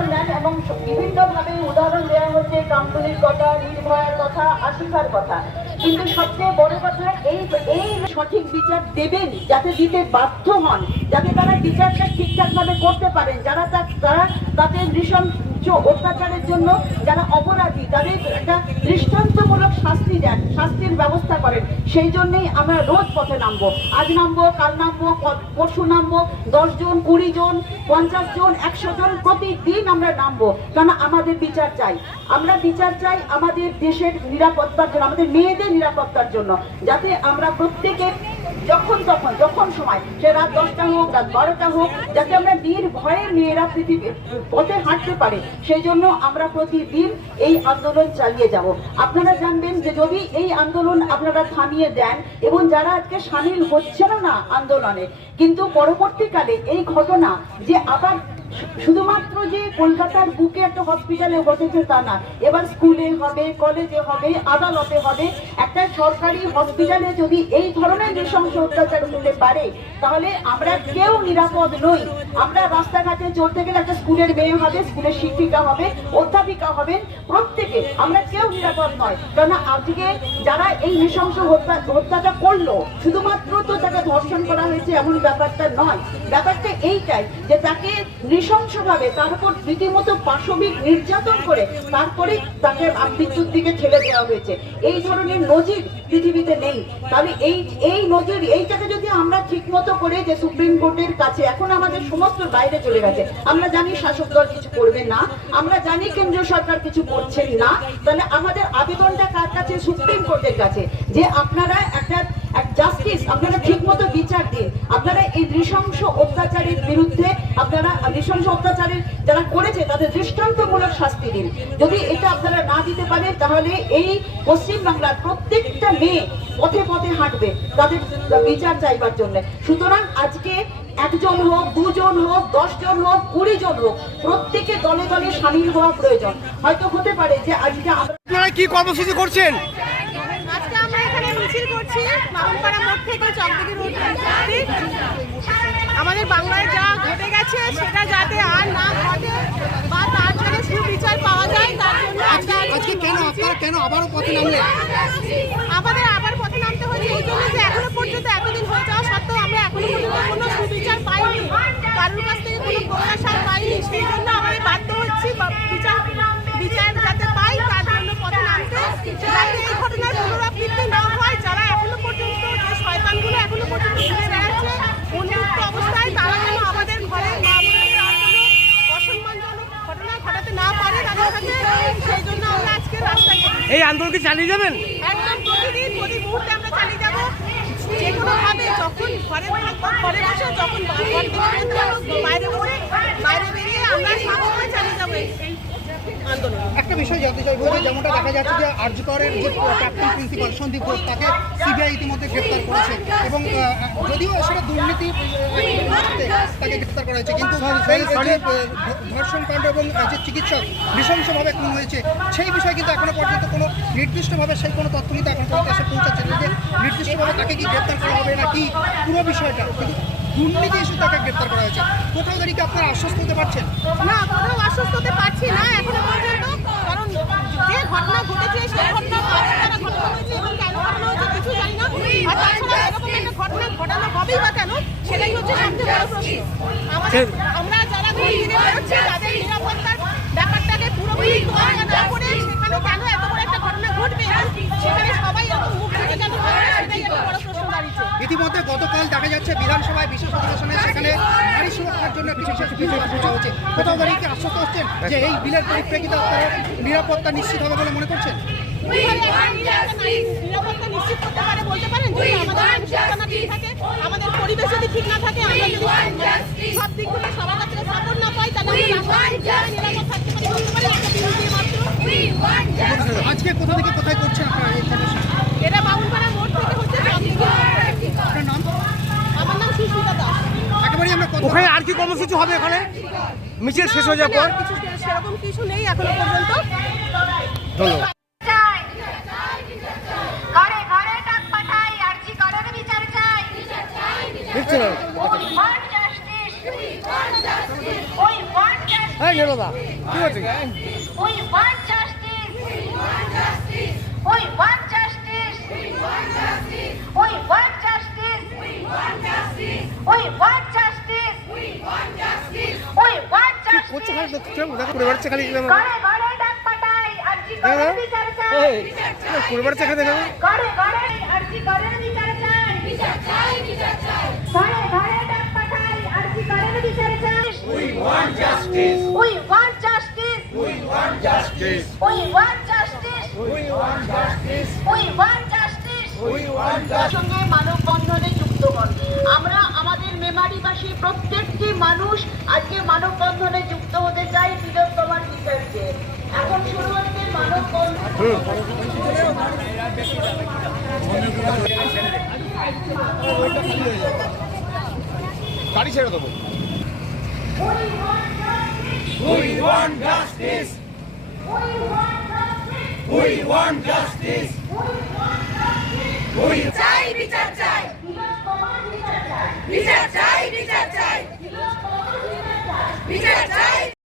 খবর নেন এবং বিভিন্নভাবে উদাহরণ দেওয়া হচ্ছে কামদুনির কথা, নির্ভয়ার কথা, আশিফার কথা, কিন্তু সবচেয়ে বড় কথা এই সঠিক বিচার দেবেন, যাতে দিতে বাধ্য হন, যাতে তারা বিচারটা ঠিকঠাকভাবে করতে পারেন, যারা তাদের নৃশংস অত্যাচারের জন্য যারা অপরাধী তাদের একটা দৃষ্টান্তমূলক শাস্তি দেন, শাস্তির ব্যবস্থা করেন। সেই জন্যই আমরা রোজ পথে নামবো, আজ নামবো, কাল নামবো, পরশু নামবো, 10 জন, 20 জন, 50 জন, 100 জন প্রতিদিন আমরা নামবো, কারণ আমাদের বিচার চাই। আমরা বিচার চাই আমাদের দেশের নিরাপত্তার জন্য, আমাদের মেয়েদের নিরাপত্তার জন্য, যাতে আমরা প্রত্যেকে যখন সময়, সে রাত 10টা হোক, রাত 12টা হোক, যাতে আমরা নির্ভয়ে মেয়েরা পৃথিবীর পথে হাঁটতে পারে, সেই জন্য আমরা প্রতিদিন এই আন্দোলন চালিয়ে যাব। আপনারা জানবেন যে যদি এই আন্দোলন আপনারা থামিয়ে দেন এবং যারা আজকে সামিল হচ্ছে না আন্দোলনে, কিন্তু পরবর্তীকালে এই ঘটনা যে আবার শুধুমাত্র যে কলকাতার বুকে একটা হসপিটালে ঘটেছে তা না, এবার স্কুলে হবে, কলেজে হবে, আদালতে হবে। একটা সরকারি হসপিটালে যদি এই ধরনের নৃশংস অত্যাচার হতে পারে, তাহলে আমরা কেউ নিরাপদ নই। আমরা রাস্তাঘাটে চলতে গেলে একটা স্কুলের মেয়ে হবে, স্কুলের শিক্ষিকা হবে, অধ্যাপিকা হবেন, প্রত্যেকে আমরা কেউ নিরাপদ নয়। কারণ আজকে যারা এই নৃশংস হত্যাটা করলো, শুধুমাত্র তো তাকে ধর্ষণ করা হয়েছে এমন ব্যাপারটা নয়, ব্যাপারটা এইটাই যে তাকে নৃশংসভাবে তার উপর রীতিমতো পাশবিক নির্যাতন করে তারপরে তাকে মৃত্যুর দিকে ঠেলে দেওয়া হয়েছে। এই ধরনের নজির পৃথিবীতে নেই। তাহলে এই নজির এইটাকে যদি আমরা ঠিক মতো করে, যে সুপ্রিম কোর্টের কাছে এখন আমাদের সমস্ত বাইরে চলে গেছে, আমরা জানি শাসক দল কিছু করবে না, আমরা জানি কেন্দ্রীয় সরকার কিছু করছেন না, তাহলে আমাদের আবেদনটা কার কাছে? সুপ্রিম কোর্টের কাছে, যে আপনারা একটা জাস্টিস, আপনারা ঠিক মতো বিচার দিন, আপনারা এই নৃশংস অত্যাচারের বিরুদ্ধে, আপনারা নৃশংস অত্যাচারের যারা করেছে তাদের দৃষ্টান্তমূলক শাস্তি দিন। যদি এটা আপনারা না দিতে পারেন, তাহলে এই পশ্চিমবাংলার প্রত্যেকটা মেয়ে পথে পথে হাঁটবে তাদের বিচার চাইবার জন্য। সুতরাং আজকে 1 জন হোক, 2 জন হোক, 10 জন হোক, 20 জন হোক, প্রত্যেকে দলে দলে সামিল হওয়া প্রয়োজন। হয়তো হতে পারে যে আজকে আপনারা কি কর্মসূচি করছেন? আজকে আমরা এখানে মিছিল করছি মামুনপাড়া মোড় থেকে চকদিঘি রোড অবধি। আমাদের বাংলায় যা ঘটে গেছে সেটা যাতে আর না ঘটে বা তার জন্য সুবিচার পাওয়া যায়, তার জন্য আজকে কেন আবারও পথে নামলেন? আমাদের আবার পথে নামতে হয়েছে এই জন্য যে এখনো পর্যন্ত এতদিন হয়ে যাওয়া সত্ত্বেও আমরা এখনো পর্যন্ত কোনো সুবিচার পাইনি, কারোর কাছ থেকে কোনো প্রত্যাশা পাইনি। সেই জন্য আমাদের বাধ্য হচ্ছি বিচার যাতে পাই, তার জন্য পথে নামতে, যাতে এই ঘটনার পুনরাবৃত্তি না হয়। যারা এখনো পর্যন্ত, যে শয়তানগুলো এখনো পর্যন্ত ঘুরে বেড়াচ্ছে উন্মুক্ত অবস্থায়, তারা যেন আমাদের ঘরে মা বোনেদের আর কোনো অসম্মানজনক ঘটনা ঘটাতে না পারে তাদের সাথে। সেই জন্য আমরা আজকে রাস্তায় এই আন্দোলন কি চালিয়ে যাবেন? একদম প্রতিদিন প্রতি মুহূর্তে আমরা চালিয়ে যাবো, যে কোনোভাবে, যখন ঘরে থাকবো ঘরে বসে, যখন বাইরে বেরিয়ে আমরা সবসময় চালিয়ে যাবো এই আন্দোলন। একটা বিষয় জানতে চাইবো, যেমনটা দেখা যাচ্ছে যে আরজিকরের যে ক্যাপ্টেন প্রিন্সিপাল সন্দীপ ঘোষ, তাকে সিবিআই ইতিমধ্যে গ্রেপ্তার করেছে এবং যদিও সেটা দুর্নীতি তাকে গ্রেপ্তার করা হয়েছে, কিন্তু ধর্ষণ কাণ্ড এবং যে চিকিৎসক নৃশংসভাবে খুন হয়েছে সেই বিষয়ে কিন্তু এখনো পর্যন্ত কোনো নির্দিষ্টভাবে সেই কোনো তথ্য কিন্তু এখনো পর্যন্ত এসে পৌঁছাচ্ছে না, যে নির্দিষ্টভাবে তাকে কি গ্রেপ্তার করা হবে না কি পুরো বিষয়টা, কিন্তু দুর্নীতি ইস্যু তাকে গ্রেপ্তার করা হয়েছে। কোথাও দাঁড়িয়ে আপনারা আশ্বস্ত হতে পারছেন? না, কোথাও আশ্বস্ত হতে পারছি না এখনো পর্যন্ত, কারণ যে ঘটনা ঘটেছে সেই ঘটনা ঘটনা হয়েছে এবং কেন ঘটনা হয়েছে কিছু জানি না। আর তাছাড়া এরকম একটা ঘটনা ঘটানো হবেই বা কেন, সেটাই হচ্ছে সবচেয়ে বড় প্রশ্ন। আমরা যারা ঘুরে বেরোচ্ছি তাদের নিরাপত্তার ব্যাপারটাকে পুরোপুরি তোয়াক্কা না করে সেখানে কেন এত বড় একটা ঘটনা ঘটবে এবং সেখানে সবাই এরকম মুখ থেকে কেন হবে, সেটাই একটা বড় প্রশ্ন দাঁড়িয়েছে। ইতিমধ্যে গতকাল দেখা যাচ্ছে বিধানসভায় বিশেষ অধিবেশনে সেখানে নারী সুরক্ষার জন্য বিশেষ বসা হচ্ছে। কোথাও দাঁড়িয়ে কি আশ্বস্ত হচ্ছেন যে এই বিলের পরিপ্রেক্ষিতে আপনারা নিরাপত্তা নিশ্চিত হবে বলে মনে করছেন? নিরাপত্তা নিশ্চিত করতে পারে বলতে পারেন, যদি আমাদের মানসিকতা ঠিক থাকে, আমাদের পরিবেশ যদি ঠিক না থাকে, আমরা যদি সব দিক থেকে সবার কাছে সাপোর্ট না পাই, তাহলে নিরাপদ থাকতে পারি বলতে পারি একটা বিরোধী মাত্র। আজকে কোথা থেকে কোথায় করছেন আপনারা এই কর্মসূচি? এটা বামুনপাড়া মোড় থেকে হচ্ছে। আপনার নাম? আমার নাম সুস্মিতা দাস। একেবারেই আমরা ওখানে আর কি কর্মসূচি হবে? এখানে মিছিল শেষ হয়ে যাওয়ার পর সেরকম কিছু নেই এখনো পর্যন্ত। ধন্যবাদ। We want justice. হ্যাঁ দাদা ঠিক আছে We want justice. We want justice. We want justice. We want justice. We want justice. We want justice. We want justice. We want justice. We want করছে খালি justice. দেখো করে বাড়ছে খালি ঘরে ঘরে ডাক পাঠাই আরজি করে বিচার চাই করে বাড়ছে খালি দেখো ঘরে ঘরে আরজি করে বিচার চাই বিচার চাই বিচার চাই ঘরে ঘরে ডাক পাঠাই আরজি করে বিচার চাই We want justice. We want justice. We want justice. We want justice. We want justice. We want justice. We want justice. সঙ্গে মানববন্ধনে যুক্ত হন। আমরা আমাদের মেমারিবাসী প্রত্যেকটি মানুষ আজকে মানববন্ধনে যুক্ত হতে চাই তিলোত্তমার বিচারকে। এখন শুরু হচ্ছে মানববন্ধন। গাড়ি ছেড়ে দেবো We want justice. We want justice. We চাই বিচার চাই বিচার চাই বিচার চাই বিচার